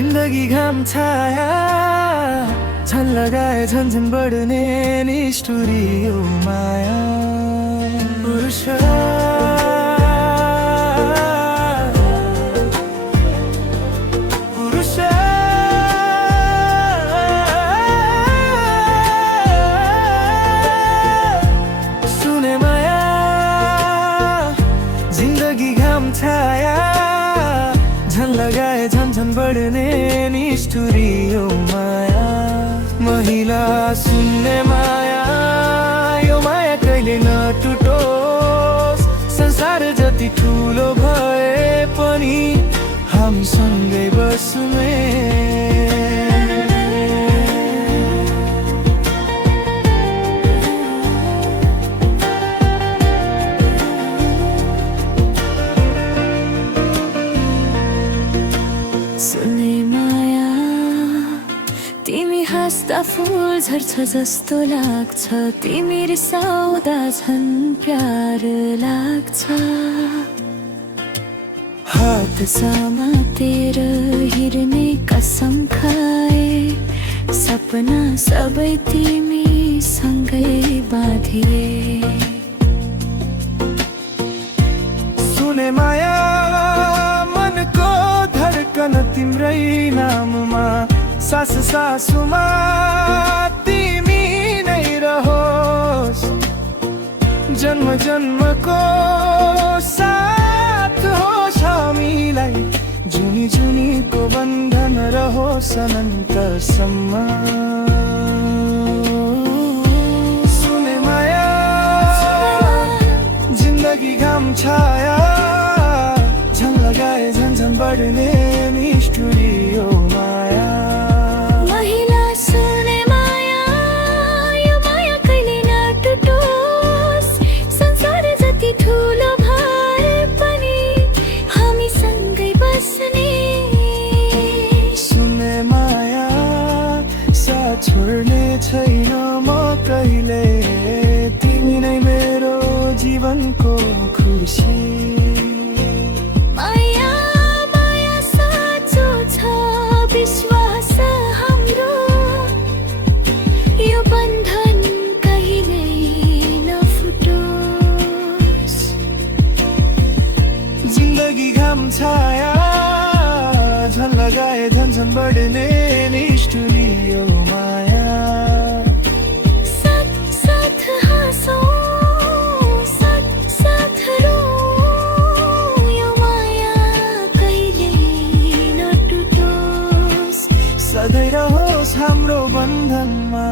जिन्दगी घाम छाया झन लगाए झन बढ्ने निष्ठुरी यो माया पुरुष सुने माया जिन्दगी घाम छाया झन लगाए झन बढ्ने निष्ठुरी यो माया महिला सुन्ने माया यो माया कहिले नटुटोस् संसार जति ठुलो भए पनि हामी सँगै बस्ने सुने माया तिमी हाँस्दा फुल झर्छ जस्तो लाग्छ तिमी रिसाउँदा झन् प्यार लाग्छ हात समातेर हिँड्ने कसम खाए सपना सबै तिमी सँगै बाँधिए सुने माया मनको धड्कन तिम्रै नाममा सास सासुमा तिमी नै रहोस् जन्म जन्मको साथ होस् हामीलाई जुनी जुनीको बन्धन रहोस् अनन्तसम्म सुने माया जिन्दगी घाम छाया झन लगाए झन बढ्ने निष्ठुरी यो माया महिला सुने माया यो माया कहिले नटुटोस् संसार जति ठुलो भए पनि हामी सँगै बस्ने सुने माया साथ छोड्ने छैन म कहिले तिमी नै मेरो जीवनको खुसी माया माया साँचो छ विश्वास हाम्रो यो बन्धन कहिल्यै नफुटोस् जिन्दगी घाम छाया झन लगाए झन बढ्ने निष्ठुरी यो माया साथ साथ हाँसौँ साथ साथ रोऊँ यो माया कहिल्यै नटुटोस् सधैँ रहोस् हाम्रो बन्धनमा।